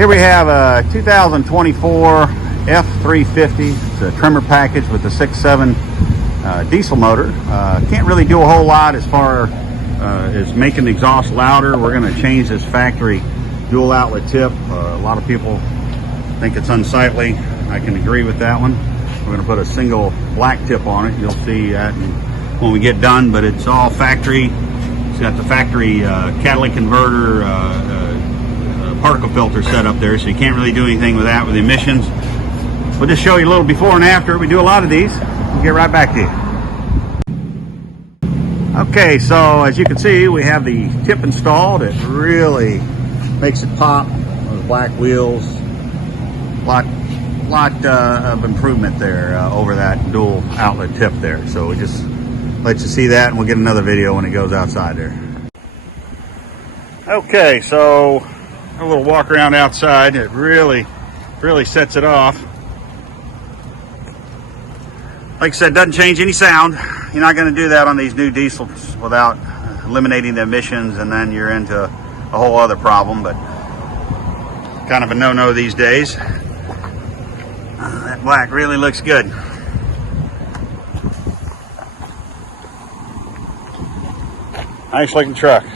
Here we have a 2024 F350. It's a Tremor package with the 6.7 diesel motor. Can't really do a whole lot as far as making the exhaust louder. We're going to change this factory dual outlet tip. A lot of people think it's unsightly. I can agree with that one. We're going to put a single black tip on it. You'll see that when we get done, but it's all factory. It's got the factory catalytic converter particle filter set up there, so you can't really do anything with that with the emissions. We'll just show you a little before and after. We do a lot of these. We'll get right back to you. Okay, so as you can see, we have the tip installed. It really makes it pop. Those black wheels, lot of improvement there over that dual outlet tip there. So we just let you see that, and we'll get another video when it goes outside there. Okay, so a little walk around outside. It really sets it off. Like I said, doesn't change any sound. You're not going to do that on these new diesels without eliminating the emissions, and then you're into a whole other problem, but kind of a no-no these days. That black really looks good. Nice looking truck.